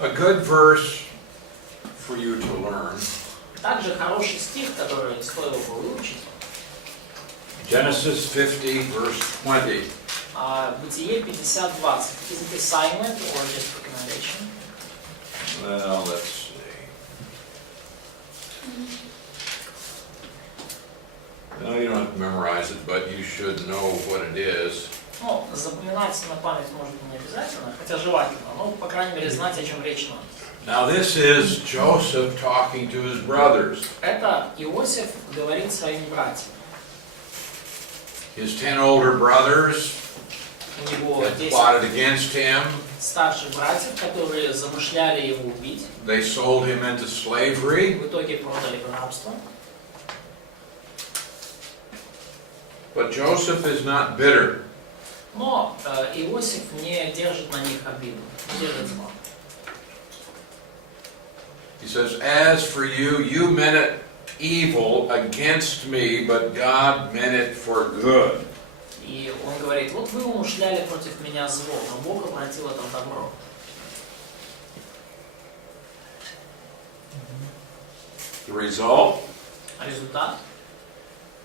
A good verse for you to learn. Также хороший стих, который стоило бы выучить. Genesis 50, verse 20. Бытие 50:20. Is it assignment or just recommendation? Well, let's see. No, you don't have to memorize it, but you should know what it is. Ну, запоминать на память может не обязательно, хотя желательно, но, по крайней мере, знать, о чем речь надо. Now this is Joseph talking to his brothers. Это Иосиф говорит своим братьям. His 10 older brothers У него had 10 plotted against him. старших братьев, которые замышляли его убить. They sold him into slavery. В итоге продали в рабство. But Joseph is not bitter. Но Иосиф не держит на них обиду, не держит зла. He says, as for you, you meant it evil against me, but God meant it for good. И он говорит, вот вы умышляли против меня зло, но Бог обратил это в добро. The result? Результат?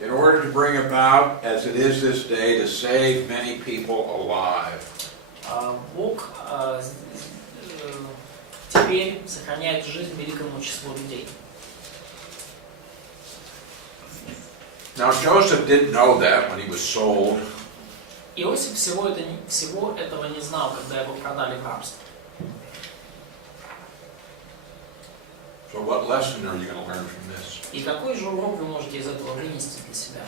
In order to bring about, as it is this day, to save many people alive. Бог теперь сохраняет жизнь великому числу людей. Now Joseph didn't know that when he was sold. Иосиф всего этого не знал, когда его продали в рабство. So what lesson are you going to learn from this? И какой же урок вы можете из этого вынести для себя?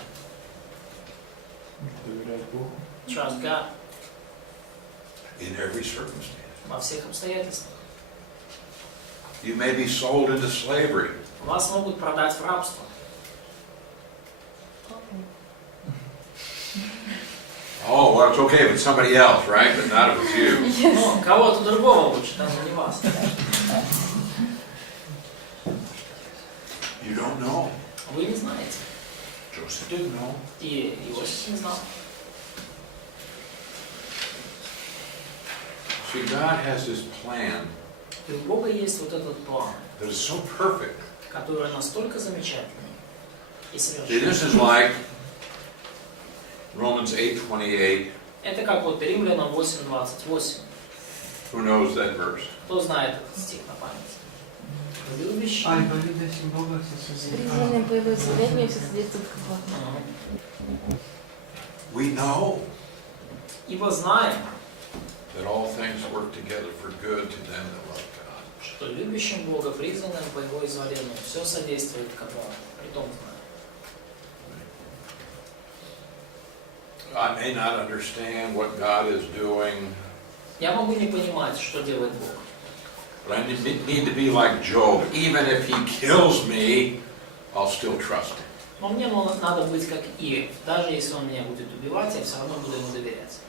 Trust God. In every circumstance. Во всех обстоятельствах. You may be sold into slavery. Вас могут продать в рабство. Oh, well, it's okay if it's somebody else, right? But not if it's you. Ну, кого-то другого лучше, даже не вас. You don't know. Вы не знаете. Joseph didn't know. И Иосиф не знал. See, God has this plan И у Бога есть вот этот план, that is so perfect. который настолько замечательный и See, совершенный. this is like Romans 8:28. Это как вот Римлянам 8:28. Who knows that verse? Кто знает этот стих на память? Любящий. Призванные по его исцелению все содействуют к благу. We know Ибо знаем, that all things work together for good to them that love God. что любящим Бога, призванным по его изволению, все содействует ко благу. Притом знаем. I may not understand what God is doing, Я могу не понимать, что делает Бог. but I need to be like Job. Even if he kills me, I'll still trust him. Но мне надо быть как Иов. Даже если он меня будет убивать, я все равно буду ему доверять.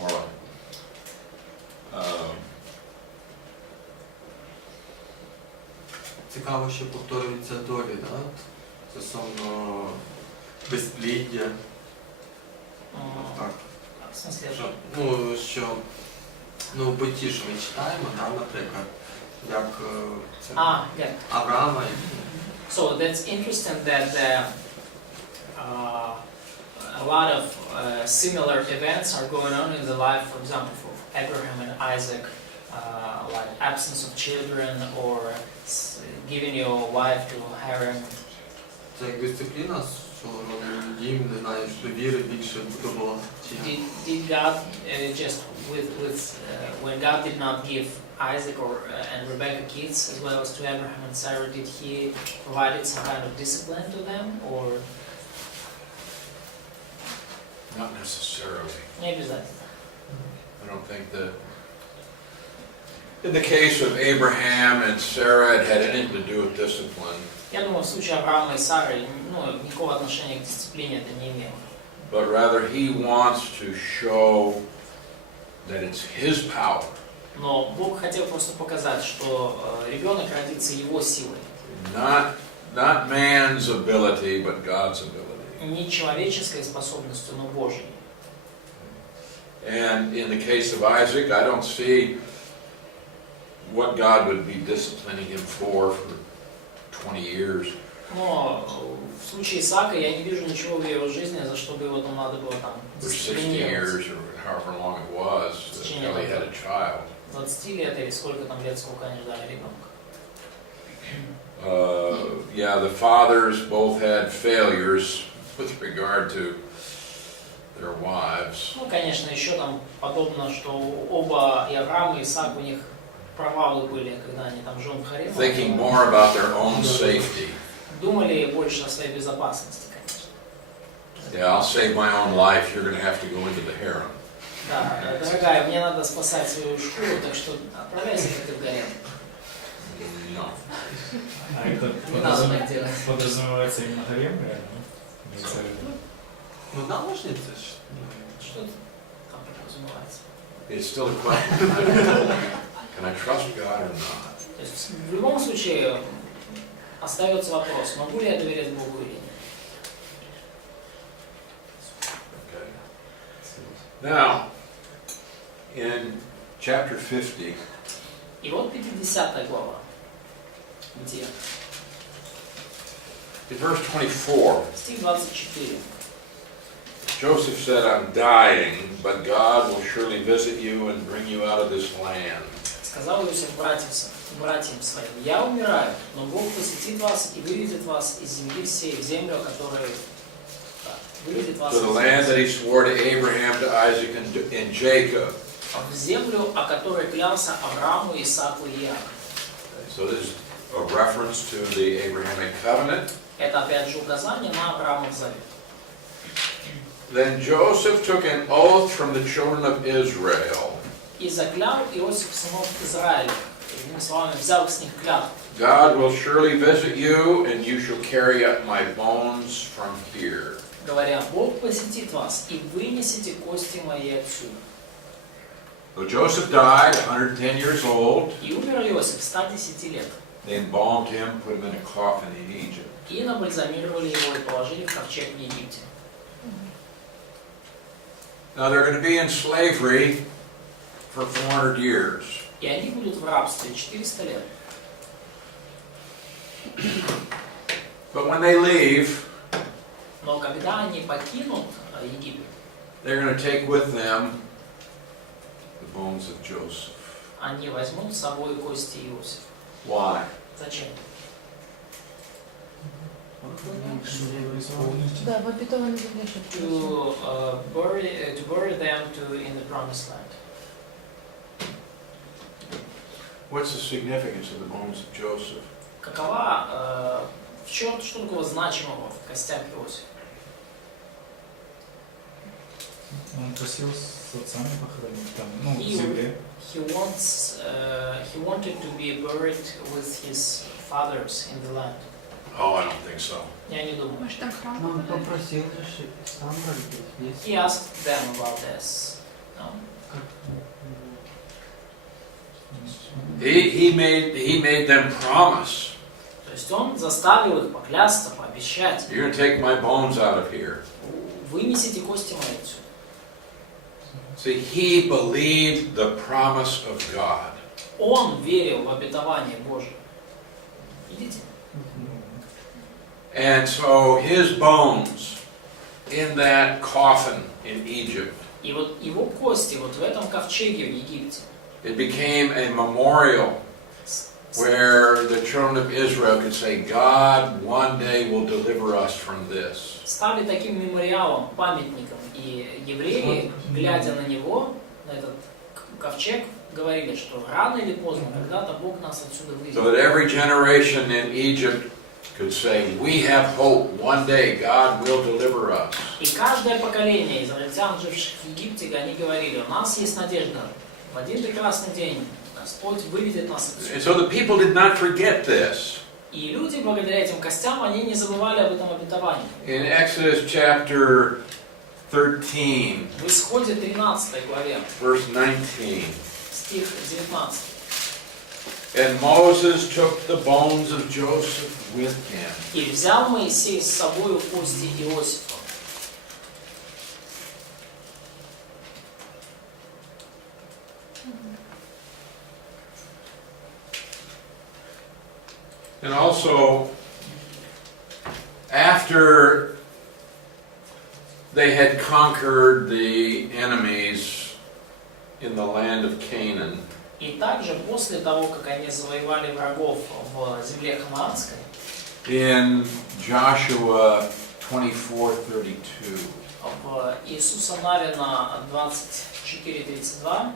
All right. Цікаво, що повторюються долі, да? Стосовно безпліддя. Так. В смысле, Що в битті, що ми читаємо, да, наприклад, як це yeah. Авраама. So that's interesting that a lot of similar events are going on in the life, for example, of Abraham and Isaac, like absence of children or giving your wife to Haran. Це як дисципліна, що їм, не знаю, довіри більше було. Did God just when God did not give Isaac and Rebecca kids as well as to Abraham and Sarah, did He provide some kind of discipline to them, or Not necessarily. не обязательно? I don't think that. In the case of Abraham and Sarah, it had anything to do with discipline. Я думаю, в случае Авраама и Сары, никакого отношения к дисциплине это не имело. But rather he wants to show that it's his power. Но Бог хотел просто показать, что ребенок родится его силой. Not man's ability, but God's ability. Не человеческой способностью, но Божьей. And in the case of Isaac, I don't see what God would be disciplining him for 20 years. Но в случае Исаака я не вижу ничего в его жизни, за что бы его там надо было там For 60 дисциплинировать. years, or however long it was, until he had a child. 20 лет или сколько там лет, сколько они ждали ребенка. Yeah, the fathers both had failures with regard to their wives. Ну, конечно, еще там подобно, что оба, и Авраам, и Исаак, у них провалы были, когда они там жен Харема. Thinking more about their own safety. Думали больше о своей безопасности, конечно. Yeah, I'll save my own life. You're going to have to go into the harem. Да, дорогая, мне надо спасать свою шкуру, так что отправляйся ты в гарем. No. А это Не надо так делать. подразумевается именно гарем, реально? Имеется в виду? Ну, наложницы ж. Что там подразумевается? It's still a question. Can I trust God or not? То есть в любом случае остается вопрос, могу ли я доверять Богу или нет. Okay. Now, in chapter 50, И вот 50 глава. Где? in verse 24, Стих 24. Joseph said, I'm dying, but God will surely visit you and bring you out of this land. Сказал Иосиф братьям своим: я умираю, но Бог посетит вас и выведет вас из земли всей в землю, которую выведет вас To the land that he swore to Abraham, to Isaac, and Jacob. в землю, о которой клялся Аврааму, Исааку и Иакову. So this is a reference to the Abrahamic covenant. Это опять же указание на Авраамов завет. Then Joseph took an oath from the children of Israel. И заклял Иосиф сынов Израиля, другими словами, взял с них клятву. God will surely visit you, and you shall carry up my bones from here. Говоря: Бог посетит вас и вынесете кости мои отсюда. So Joseph died, 110 years old. И умер Иосиф 110 лет. They embalmed him, put him in a coffin in Egypt. И набальзамировали его и положили в ковчег в Египте. Now they're going to be in slavery for 400 years. И они будут в рабстве 400 лет. But when they leave, Но когда они покинут Египет, they're going to take with them the bones of Joseph. они возьмут с собой кости Иосифа. Why? Зачем? Да, в обетованной земле, чтобы To bury them in the promised land. What's the significance of the bones of Joseph? Какова, что такого значимого в костях Иосифа? Он просил с отцами похоронить там, ну, в И земле. He wanted to be buried with his fathers in the land. Oh, I don't think so. Я не думаю. Может, там храм? Он попросил же сам родить. He asked them about this. No? He made them promise. То есть он заставил их поклясться, пообещать: You're going to take my bones out of here. вынесите кости мои отсюда. See, he believed the promise of God. Он верил в обетование Божие. Видите? And so his bones in that coffin in Egypt, И вот его кости вот в этом ковчеге в Египте it became a memorial where the children of Israel could say, God one day will deliver us from this. стали таким мемориалом, памятником. И евреи, глядя на него, на этот ковчег, говорили, что рано или поздно когда-то Бог нас отсюда So that выведет. every generation in Egypt could say, we have hope, one day God will deliver us. И каждое поколение израильтян, живших в Египте, они говорили: у нас есть надежда. В один прекрасный день Господь выведет нас And отсюда. so the people did not forget this. И люди, благодаря этим костям, они не забывали об этом обетовании. In Exodus chapter 13, В Исходе 13 главе, verse 19, стих 19. and Moses took the bones of Joseph with him. И взял Моисей с собою кости Иосифа. And also, after they had conquered the enemies in the land of Canaan, И также после того, как они завоевали врагов в земле ханаанской, in Joshua 24:32, в Иисуса Навина 24:32,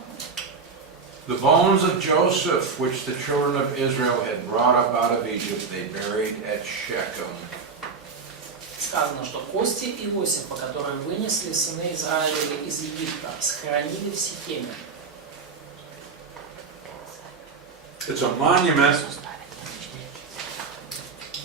the bones of Joseph, which the children of Israel had brought up out of Egypt, they buried at Shechem. сказано, что кости Иосифа, которые вынесли сыны Израиля из Египта, схоронили в Сихеме. It's a monument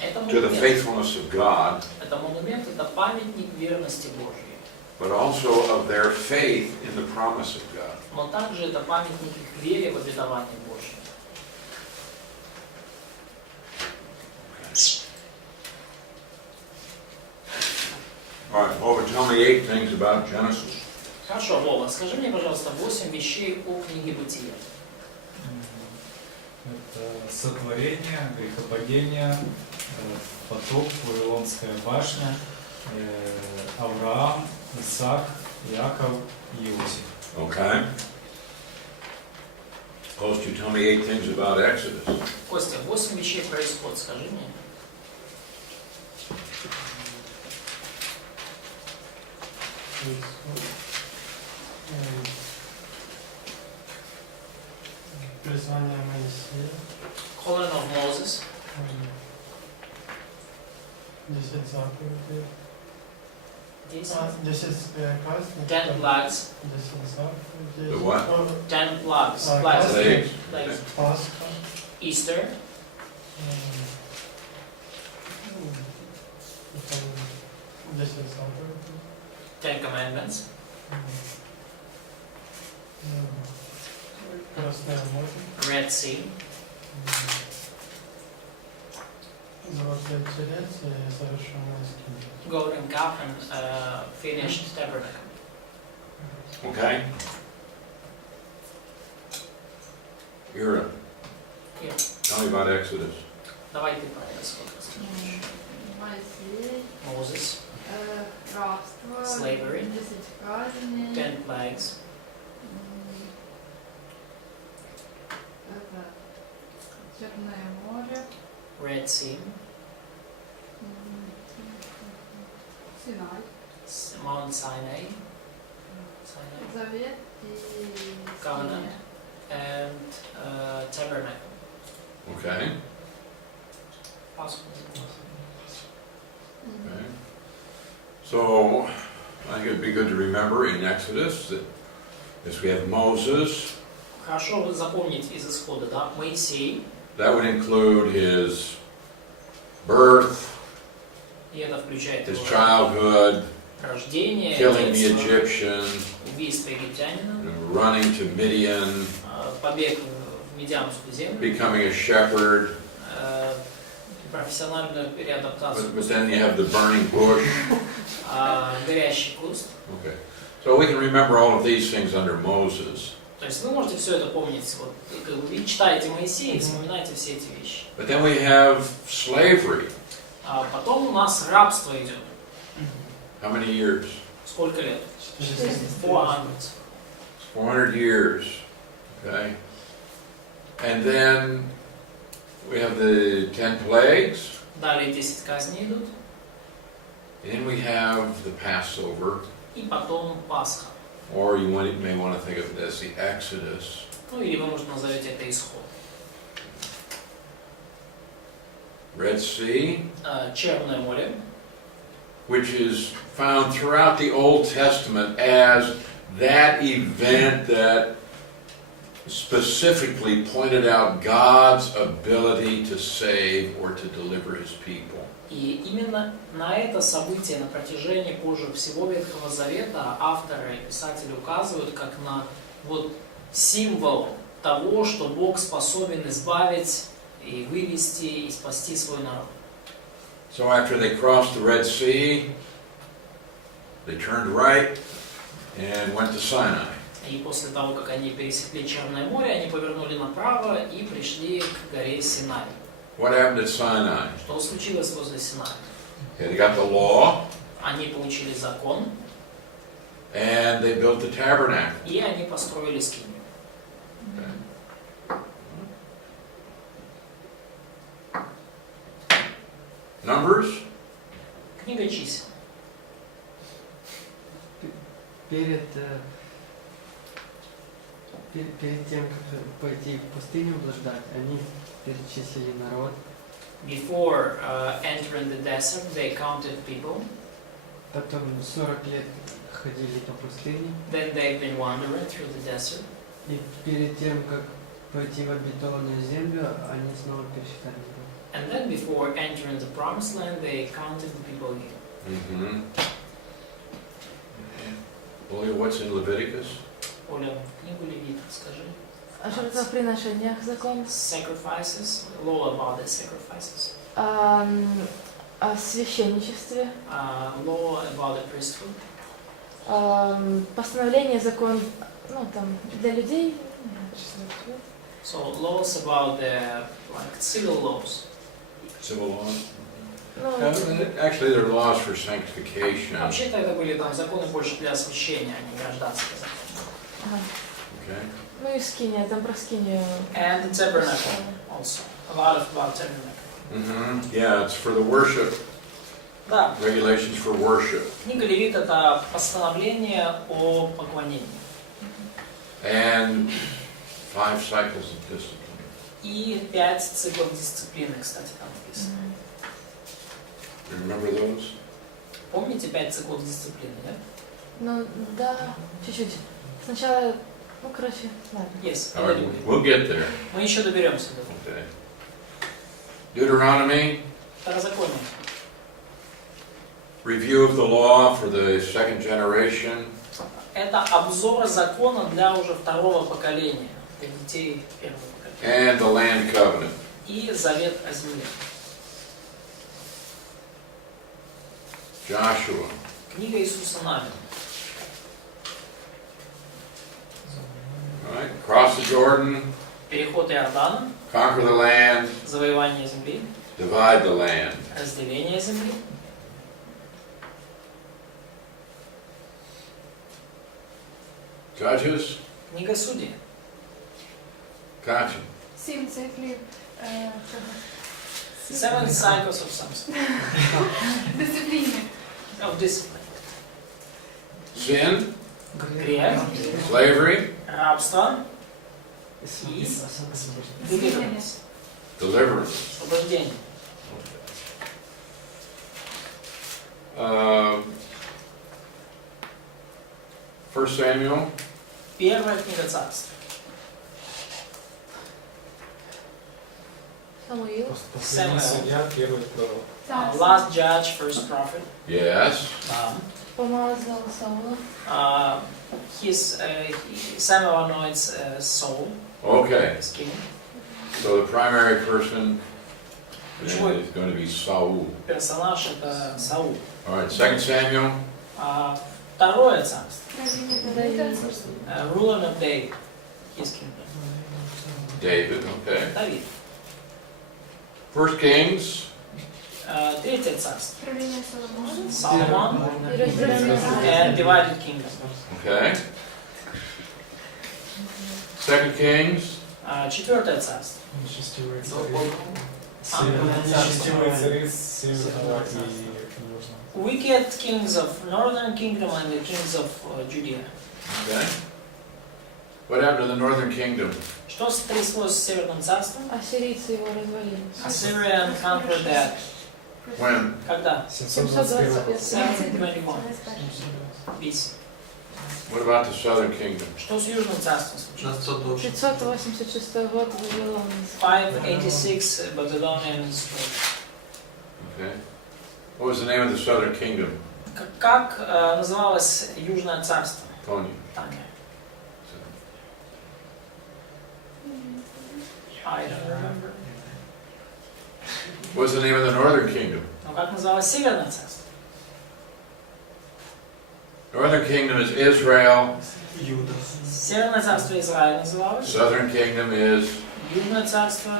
Это to the монумент, faithfulness of God, это монумент, это памятник верности Божьей. but also of their faith in the promise of God. Но также это памятник их вере в обетование Божье. All right, Over, tell me 8 things about Genesis. Хорошо, Вова, скажи мне, пожалуйста, 8 вещей о книге Бытия. Это сотворение, грехопадение, потоп, Вавилонская башня, Авраам, Исаак, Иаков и Иосиф. Okay. Post, you tell me 8 things about Exodus. Костя, 8 вещей про исход, скажи мне. Призвание Моисея, Calling of Moses, 10 заповедей, 10 10 казней, 10 plagues, 10 заповедей, The what? 10 plagues, Ah, plagues, plagues. plagues. Пасха, Easter, потом 10 заповедей, 10 commandments, Красное море, Red Sea, Золотые телец и завершенная скиния. Golden Calf and finished tabernacle. Okay? Ira, Ира. tell me about Exodus. Давай ты про исход расскажешь. Моисей, Moses, рабство, Slavery. 10 казней, 10 plagues, это Черное море, Red Sea, Синай, Mount Sinai, Sinai Завет и Covenant. Скиния. and tabernacle. Okay? Пасху. Okay. So, I think it'd be good to remember in Exodus that as we have Moses, Хорошо вы запомнить из исхода, да? Моисей, that would include his birth, и это включает his его childhood, рождение, killing the детство, Egyptian, убийство египтянина, running to Midian, побег в Медиамскую землю, becoming a shepherd, профессиональную переадаптацию, but then you have the burning bush. горящий куст. Okay. So we can remember all of these things under Moses. То есть вы можете все это помнить. Вот, вы читаете Моисея и вспоминаете все эти вещи. But then we have slavery. Потом у нас рабство идет. How many years? Сколько лет? 400. 400. 400 years. Okay. And then we have the 10 plagues. Далее 10 казней идут. And then we have the Passover. И потом Пасха. Or you may want to think of it as the Exodus. Ну или вы, может, назовете это исход. Red Sea, Черное море, which is found throughout the Old Testament as that event that specifically pointed out God's ability to save or to deliver His people. И именно на это событие на протяжении позже всего Ветхого Завета авторы и писатели указывают как на вот символ того, что Бог способен избавить и вывести и спасти свой народ. So after they crossed the Red Sea, they turned right and went to Sinai. И после того, как они пересекли Черное море, они повернули направо и пришли к горе Синай. What happened at Sinai? Что случилось возле Синая? Okay, they got the law, Они получили закон, and they built the tabernacle. и они построили скинию. Numbers? Книга чисел. Перед тем, как пойти в пустыню блуждать, они перечислили народ. Before entering the desert, they counted people. Потом 40 лет ходили по пустыне. Then they've been wandering through the desert. И перед тем, как пойти в обетованную землю, они снова пересчитали народ. And then before entering the promised land, they counted the people again. Mm-hmm. Well, what's in Leviticus? Оля, книгу Левит, скажи. А что это о приношениях закон? Sacrifices, law about the sacrifices. О священничестве. Law about the priesthood. Постановление, закон, ну там, для людей. So laws about the civil laws. Civil laws? Ну, Actually, they're laws for sanctification. Вообще-то это были там законы больше для освящения, а не гражданские законы. ага. Okay. Ну и скиния, там про скинию. And the tabernacle also. A lot about tabernacle. Mm-hmm. Yeah, it's for the worship. Да, Regulations for worship. книга Левит это постановление о поклонении. And 5 cycles of discipline. И 5 циклов дисциплины, кстати, там написано. You remember those? Помните 5 циклов дисциплины, да? Ну, да, чуть-чуть. Сначала, ну, короче, ладно. Yes. All right, we'll get there. Мы еще доберемся до этого. Okay. Deuteronomy, Второзаконие. review of the law for the second generation. Это обзор закона для уже второго поколения, для детей первого поколения. And the land covenant. И завет о земле. Joshua. Книга Иисуса Навина. All right. Cross the Jordan, Переход Иордана, conquer the land, завоевание земли, divide the land. разделение земли. Judges, Книга Судей. gotcha. 7 циклів Seven cycles of something. дисципліни. Of discipline. Sin, Грех, slavery, рабство и Звільнення. deliverance. освобождение. First Samuel, Первая книга Царств. Самуил. Последний судья, первый пророк. Last Judge, First Prophet. yes. Помазал Саула. Samuel anoints Saul Okay, as king. so the primary person is Ключевой going to be Saul. персонаж это Саул. All right, 2 Samuel, Второе царство. Давид. Ruler of David. His kingdom. David, okay. Давид. 1 Kings, Третье царство. Правління Соломона. Соломон И разделенный and divided kingdom. okay. 2 Kings, Четвертое царство. Нечестивые цари. Нечестивые цари с северного и южного. Wicked kings of northern kingdom and the kings of Judea. okay. What happened to the northern kingdom? Что стряслось с северным царством? ассирийцы его развалили. Assyrian conquered that. When? Когда? 721. 721 BC. What about the southern kingdom? Что с южным царством случилось? 586 год Вавилон. 586 Babylonian destroyed. Okay. What was the name of the southern kingdom? Как называлось южное царство? Tony. Таня. I don't remember. What was the name of the northern kingdom? Но как называлось северное царство? Northern kingdom is Israel. Юда. Северное царство Израиля называлось. Southern kingdom is Южное царство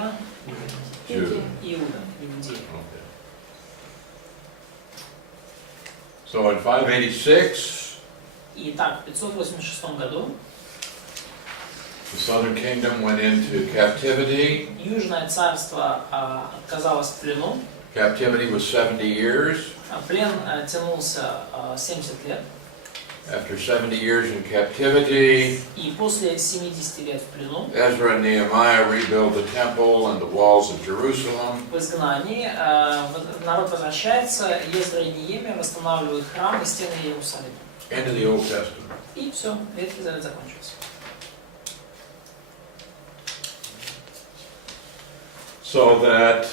Judah. Иуда, Иудея. Okay. So in 586, Итак, в 586 году the southern kingdom went into captivity. Южное царство отказалось в плену. Captivity was 70 years. Плен тянулся 70 лет. After 70 years in captivity, И после 70 лет в плену, Ezra and Nehemiah rebuild the temple and the walls of Jerusalem. в изгнании, народ возвращается, Ездра и Неемия восстанавливают храм и стены Иерусалима. End of the Old Testament. И все, Ветхий Завет закончился. So that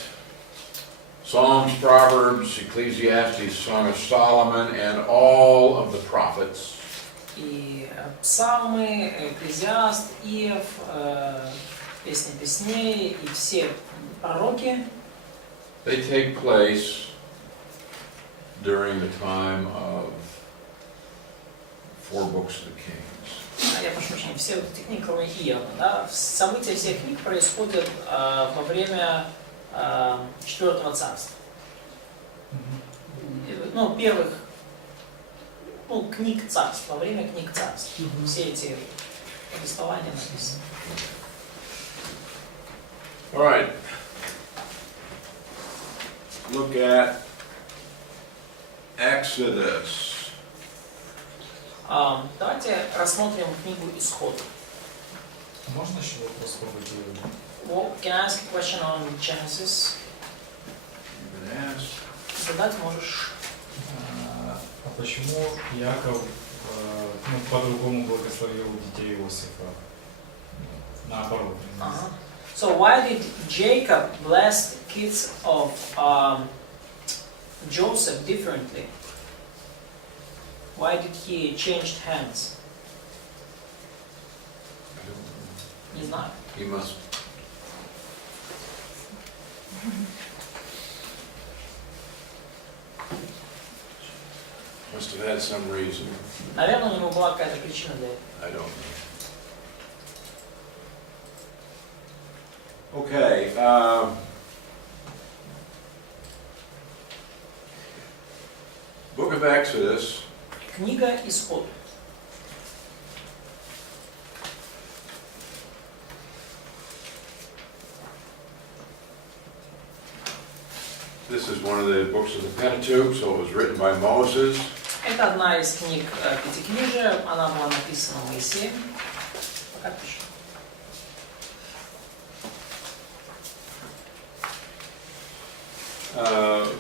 Psalms, Proverbs, Ecclesiastes, Song of Solomon, and all of the prophets И псалмы, Экклезиаст, Иов, Песни песней и все пророки, they take place during the time of 4 books of the Kings. я прошу прощения, все вот эти книги, кроме Иова, да, события всех книг происходят во время 4-го царства. Ну, первых, книг царств, во время книг царств. Все эти повествования написаны. All right. Look at Exodus. Давайте рассмотрим книгу Исход. Можно еще вопрос по бытию? Well, can I ask a question on Genesis? You can ask. Задать можешь. А почему Яков по-другому благословил детей Иосифа? Наоборот. So why did Jacob bless the kids of Joseph differently? Why did he change hands? Не знаю. He must. Must have had some reason. Наверное, у него была какая-то причина для этого. I don't know. Okay. Book of Exodus. Книга Исход. This is one of the books of the Pentateuch, so it was written by Moses. Это одна из книг Пятикнижия, она была написана Моисеем. Пока пишем.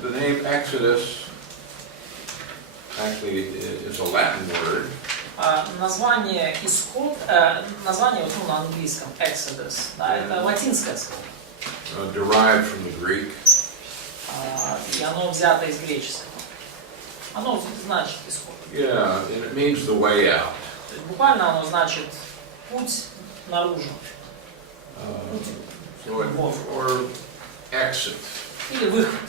The name Exodus actually is a Latin word. Название Исход, название вот, на английском Exodus, да, это латинское слово. Derived from the Greek. И оно взято из греческого. Оно значит исход. Yeah, and it means the way out. То есть буквально оно значит путь наружу. So it, or exit. Или выход.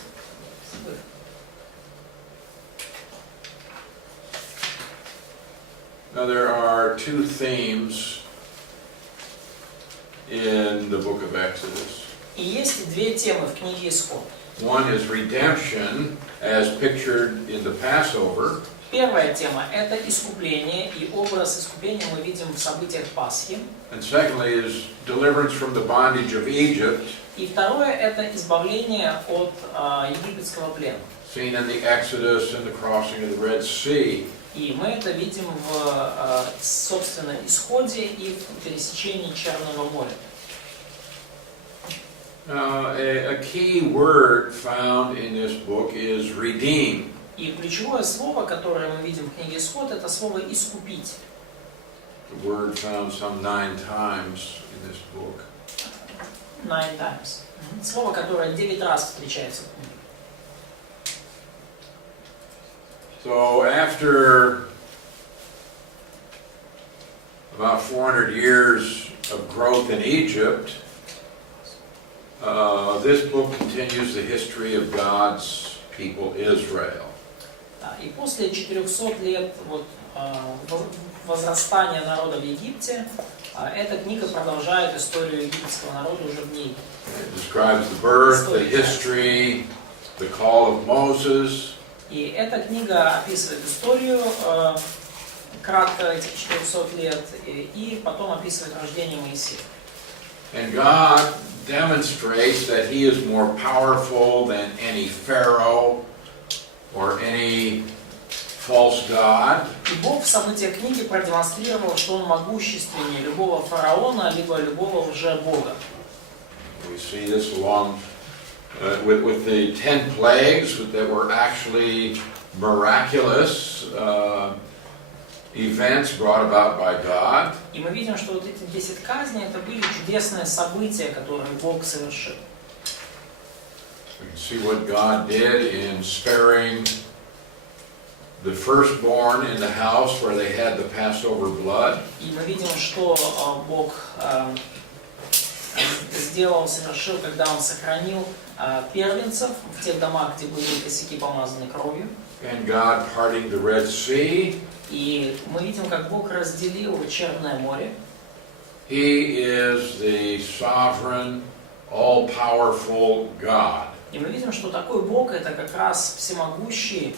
Now there are two themes in the book of Exodus. И есть две темы в книге Исход. One is redemption, as pictured in the Passover. Первая тема – это искупление, и образ искупления мы видим в событиях Пасхи. And secondly is deliverance from the bondage of Egypt, И второе – это избавление от египетского плена. seen in the Exodus and the crossing of the Red Sea. И мы это видим в, собственно, исходе и в пересечении Черного моря. A key word found in this book is redeem. И ключевое слово, которое мы видим в книге Исход, это слово «искупить». The word found some 9 times in this book. 9 times. Слово, которое 9 раз встречается в книге. So after about 400 years of growth in Egypt, this book continues the history of God's people Israel. И после 400 лет возрастания народа в Египте, Эта книга продолжает историю египетского народа уже в ней. It describes the birth, the history, the call of Moses. И эта книга описывает историю кратко этих 400 лет, и потом описывает рождение Моисея. And God demonstrates that He is more powerful than any Pharaoh or any false god. И Бог в событиях книги продемонстрировал, что Он могущественнее любого фараона, либо любого лже-бога. We see this along with the 10 plagues that were actually miraculous events brought about by God. И мы видим, что вот эти 10 казней, это были чудесные события, которые Бог совершил. We can see what God did in sparing the firstborn in the house where they had the Passover blood. И мы видим, что Бог сделал, совершил, когда Он сохранил первенцев в тех домах, где были косяки помазаны кровью. And God parting the Red Sea. И мы видим, как Бог разделил Черное море. He is the sovereign, all-powerful God. И мы видим, что такой Бог это как раз всемогущий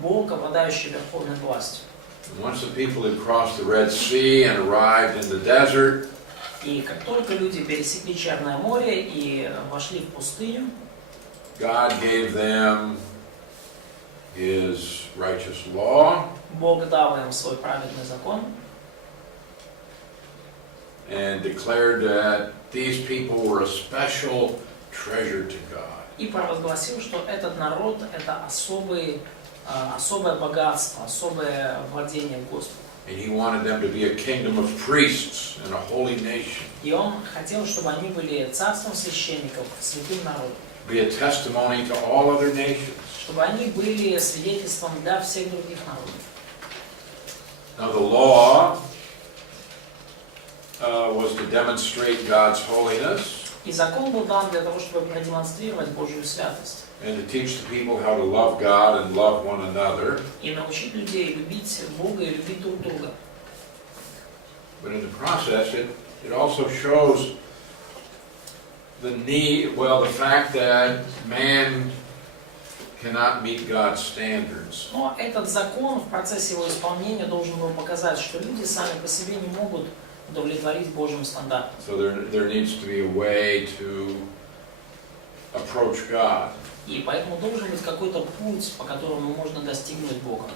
Бог, обладающий верховной властью. Once the people had crossed the Red Sea and arrived in the desert, И как только люди пересекли Черное море и вошли в пустыню, God gave them His righteous law Бог дал им свой праведный закон and declared that these people were a special treasure to God. и провозгласил, что этот народ это особое богатство, особое владение Господу. And He wanted them to be a kingdom of priests and a holy nation, И Он хотел, чтобы они были царством священников, святым народом, be a testimony to all other nations. чтобы они были свидетельством для всех других народов. Now the law was to demonstrate God's holiness И закон был дан для того, чтобы продемонстрировать Божью святость and to teach the people how to love God and love one another. и научить людей любить Бога и любить друг друга. But in the process, it also shows the need, the fact that man cannot meet God's standards. Но этот закон в процессе его исполнения должен был показать, что люди сами по себе не могут удовлетворить Божьим стандартам. So there needs to be a way to approach God. И поэтому должен быть какой-то путь, по которому можно достигнуть Бога.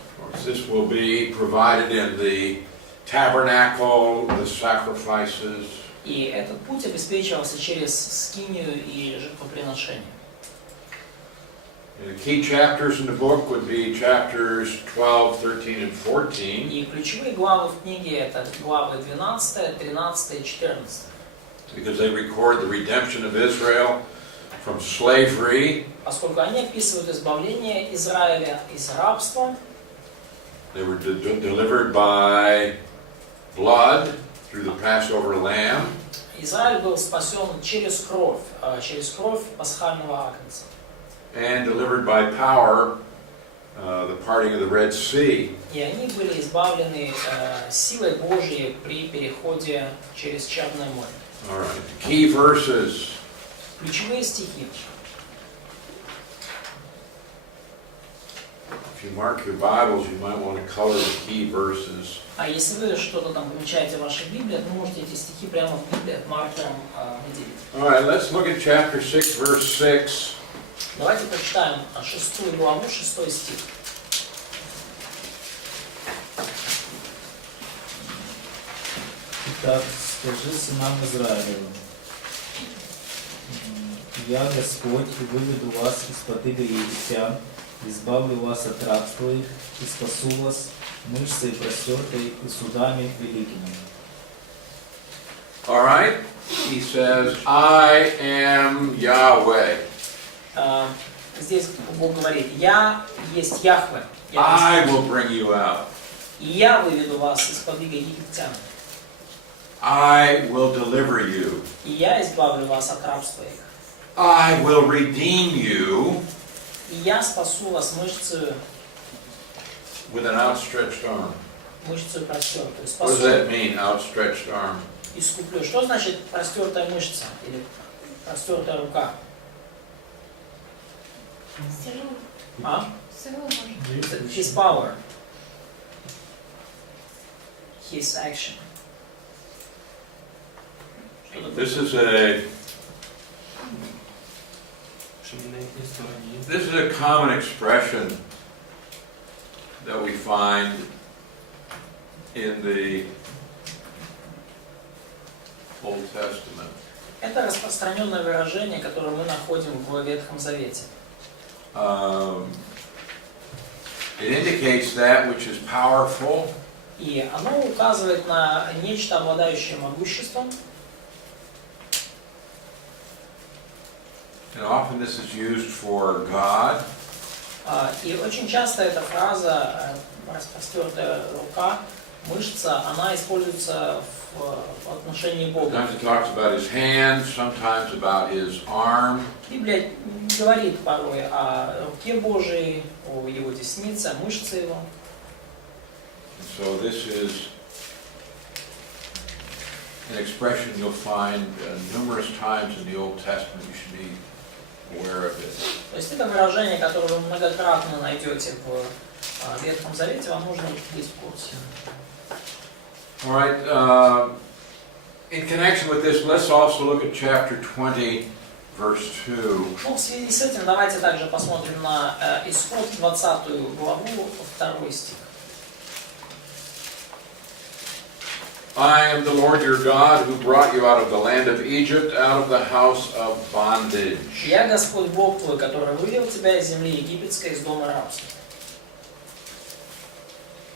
This will be provided in the tabernacle, the sacrifices. И этот путь обеспечивался через скинию и жертвоприношение. The key chapters in the book would be chapters 12, 13, and 14. И ключевые главы в книге это главы 12, 13 и 14. Because they record the redemption of Israel from slavery. Поскольку они описывают избавление Израиля из рабства, They were delivered by blood through the Passover lamb. Израиль был спасен через кровь пасхального агнца. And delivered by power, the parting of the Red Sea. И они были избавлены силой Божьей при переходе через Черное море. All right. The key verses. Ключевые стихи. If you mark your Bibles, you might want to color the key verses. А если вы что-то там помечаете в вашей Библии, то можете эти стихи прямо в Библии маркером выделить. All right, let's look at chapter 6, verse 6. Давайте прочитаем 6 главу, 6 стих. Итак, скажи сынам Израилевым: Я Господь, и выведу вас из-под иго египтян, избавлю вас от рабства их, и спасу вас мышцей простертой и судами великими. All right, he says, I am Yahweh. Здесь Бог говорит: Я есть Яхве, I will bring you out. и я выведу вас из-под иго египтян, I will deliver you. и я избавлю вас от рабства их, I will redeem you и я спасу вас мышцею with an outstretched arm. мышцу простер. То есть What does that mean, outstretched arm? искуплю. Что значит простертая мышца или простертая рука? Силу. А? Силу может. His power. His action. Что такое? This is a Що ми на їхній стороні. This is a common expression that we find in the Old Testament. Это распространенное выражение, которое мы находим в Ветхом Завете. It indicates that which is powerful, И оно указывает на нечто, обладающее могуществом. and often this is used for God, И очень часто эта фраза «распростертая рука», мышца, она используется в отношении Бога. sometimes it talks about his hand, sometimes about his arm. Библия говорит порой о руке Божией, о его деснице, о мышце его. And so this is an expression you'll find numerous times in the Old Testament. You should be aware of it. То есть это выражение, которое вы многократно найдете в Ветхом Завете, вам нужно быть в курсе. All right. In connection with this, let's also look at chapter 20, verse 2. Ну, в связи с этим давайте также посмотрим на Исход 20 главу, 2 стих. I am the Lord your God who brought you out of the land of Egypt, out of the house of bondage. «Я Господь Бог твой, который вывел тебя из земли египетской, из дома рабства».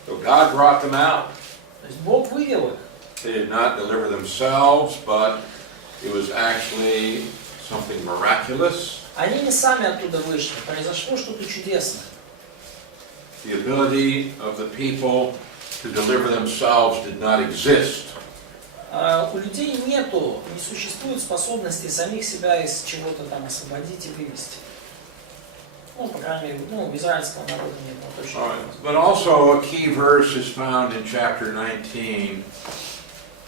So God brought them out. То есть Бог вывел их. They did not deliver themselves, but it was actually something miraculous. Они не сами оттуда вышли, произошло что-то чудесное. The ability of the people to deliver themselves did not exist. У людей не существует способности самих себя из чего-то там освободить и вывести. Ну, по крайней мере, у израильского народа нет, но точно. All right. But also a key verse is found in chapter 19,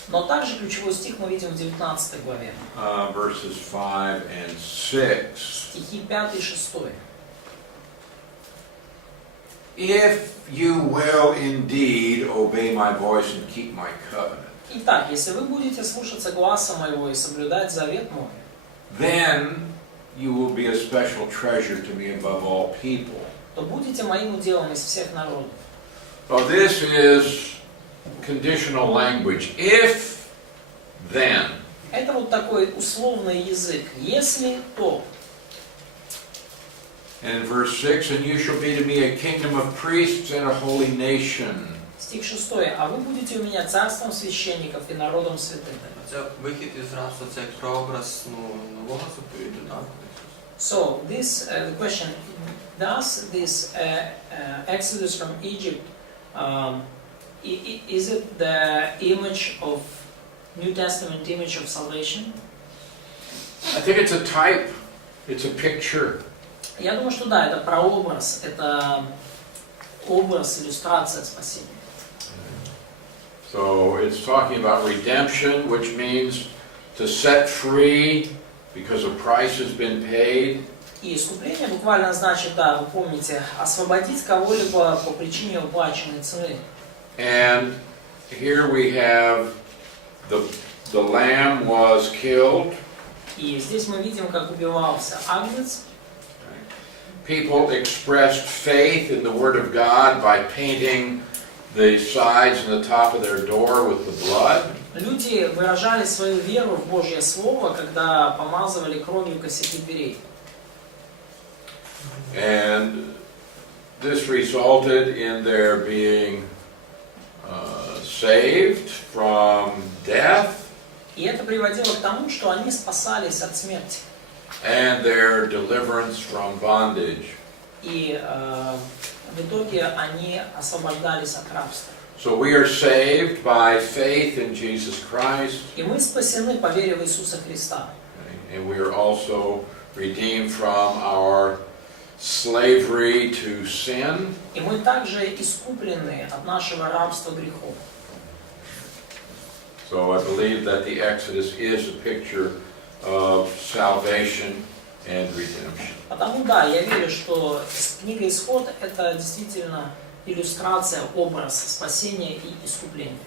Но также ключевой стих мы видим в 19 главе. verses 5 and 6. Стихи 5 и 6. If you will indeed obey my voice and keep my covenant, Итак, если вы будете слушаться гласа моего и соблюдать завет мой, then you will be a special treasure to me above all people. то будете моим уделом из всех народов. Well, this is conditional language. If, then. Это вот такой условный язык. Если, то. And in verse 6, and you shall be to me a kingdom of priests and a holy nation. Стих 6. А вы будете у меня царством священников и народом святым. Це вихід із рабства, це як прообраз нового заповіту, так? So, this, the question, does this exodus from Egypt, is it the image of, New Testament image of salvation? I think it's a type. It's a picture. Я думаю, что да, это прообраз, это образ, иллюстрация спасения. So it's talking about redemption, which means to set free because a price has been paid. И искупление буквально значит, да, вы помните, освободить кого-либо по причине уплаченной цены. And here we have the lamb was killed. И здесь мы видим, как убивался агнец. People expressed faith in the Word of God by painting the sides and the top of their door with the blood. Люди выражали свою веру в Божье Слово, когда помазывали кровью косяки дверей. And this resulted in their being saved from death И это приводило к тому, что они спасались от смерти. and their deliverance from bondage. И в итоге они освобождались от рабства. So we are saved by faith in Jesus Christ, И мы спасены по вере в Иисуса Христа. and we are also redeemed from our slavery to sin. И мы также искуплены от нашего рабства грехов. So I believe that the Exodus is a picture of salvation and redemption. Потому да, я верю, что книга Исход — это действительно иллюстрация, образ спасения и искупления.